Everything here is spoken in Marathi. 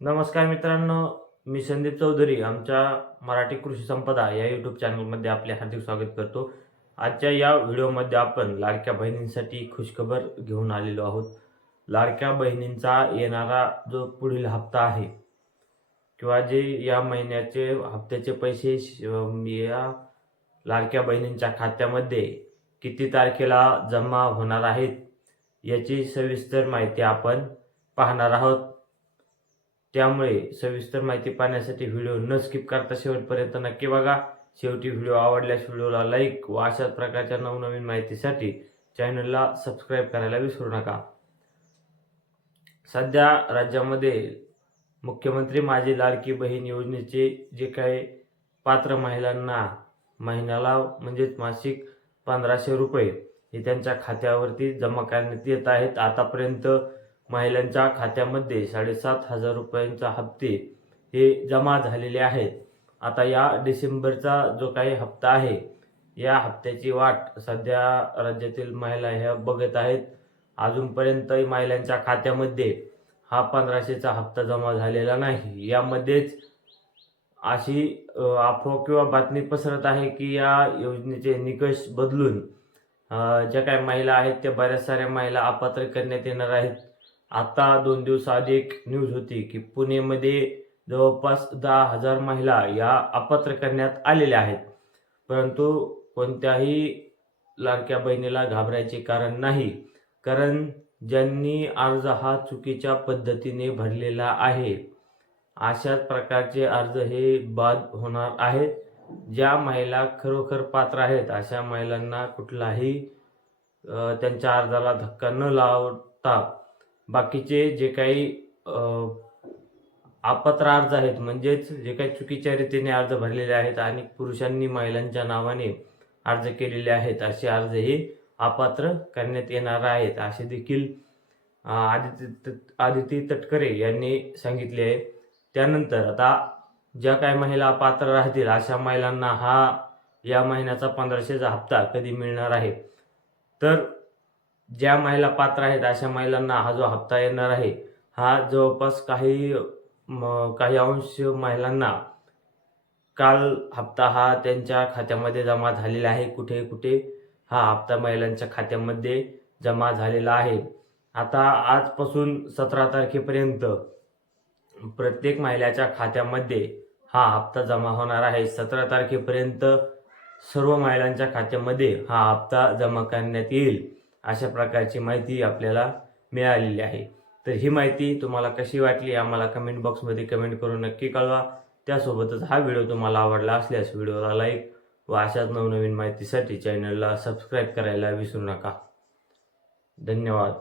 नमस्कार मित्रांनो, मी संदीप चौधरी आमच्या मराठी कृषी संपदा या यूट्यूब चॅनलमध्ये आपले हार्दिक स्वागत करतो. आजच्या या व्हिडिओमध्ये आपण लाडक्या बहिणींसाठी खुशखबर घेऊन आलेलो आहोत. लाडक्या बहिणींचा येणारा जो पुढील हप्ता आहे किंवा जे या महिन्याचे हप्त्याचे पैसे या लाडक्या बहिणींच्या खात्यामध्ये किती तारखेला जमा होणार आहेत याची सविस्तर माहिती आपण पाहणार आहोत. त्यामुळे सविस्तर माहिती पाहण्यासाठी व्हिडिओ न स्किप करता शेवटपर्यंत नक्की बघा. शेवटी व्हिडिओ आवडल्यास व्हिडिओला लाईक व अशाच प्रकारच्या नवनवीन माहितीसाठी चॅनलला सबस्क्राईब करायला विसरू नका. सध्या राज्यामध्ये मुख्यमंत्री माझी लाडकी बहीण योजनेचे जे काही पात्र महिलांना महिन्याला म्हणजेच मासिक 1500 रुपये हे त्यांच्या खात्यावरती जमा करण्यात येत आहेत. आतापर्यंत महिलांच्या खात्यामध्ये 7,500 रुपयांचा हप्ते हे जमा झालेले आहेत. आता या डिसेंबरचा जो काही हप्ता आहे या हप्त्याची वाट सध्या राज्यातील महिला ह्या बघत आहेत. अजूनपर्यंत महिलांच्या खात्यामध्ये हा 1500चा हप्ता जमा झालेला नाही. यामध्येच अशी अफवा किंवा बातमी पसरत आहे की या योजनेचे निकष बदलून ज्या काही महिला आहेत त्या बऱ्याच साऱ्या महिला अपात्र करण्यात येणार आहेत. आता 2 दिवस आधी एक न्यूज होती की पुणेमध्ये जवळपास 10,000 महिला या अपात्र करण्यात आलेल्या आहेत. परंतु कोणत्याही लाडक्या बहिणीला घाबरायचे कारण नाही, कारण ज्यांनी अर्ज हा चुकीच्या पद्धतीने भरलेला आहे अशाच प्रकारचे अर्ज हे बाद होणार आहेत. ज्या महिला खरोखर पात्र आहेत अशा महिलांना कुठलाही त्यांच्या अर्जाला धक्का न लावता बाकीचे जे काही अपात्र अर्ज आहेत म्हणजेच जे काही चुकीच्या रीतीने अर्ज भरलेले आहेत आणि पुरुषांनी महिलांच्या नावाने अर्ज केलेले आहेत असे अर्ज हे अपात्र करण्यात येणार आहेत असे देखील आदिती तटकरे यांनी सांगितले आहे. त्यानंतर आता ज्या काही महिला पात्र राहतील अशा महिलांना या महिन्याचा 1500चा हप्ता कधी मिळणार आहे, तर ज्या महिला पात्र आहेत अशा महिलांना हा जो हप्ता येणार आहे हा जवळपास काही अंश महिलांना काल हप्ता हा त्यांच्या खात्यामध्ये जमा झालेला आहे. कुठे कुठे हा हप्ता महिलांच्या खात्यामध्ये जमा झालेला आहे. आता आजपासून 17 तारखेपर्यंत प्रत्येक महिलाच्या खात्यामध्ये हा हप्ता जमा होणार आहे. 17 तारखेपर्यंत सर्व महिलांच्या खात्यामध्ये हा हप्ता जमा करण्यात येईल अशा प्रकारची माहिती आपल्याला मिळालेली आहे. तर ही माहिती तुम्हाला कशी वाटली आम्हाला कमेंट बॉक्समध्ये कमेंट करून नक्की कळवा. त्यासोबतच हा व्हिडिओ तुम्हाला आवडला असल्यास व्हिडिओला लाईक व अशाच नवनवीन माहितीसाठी चॅनलला सबस्क्राईब करायला विसरू नका. धन्यवाद.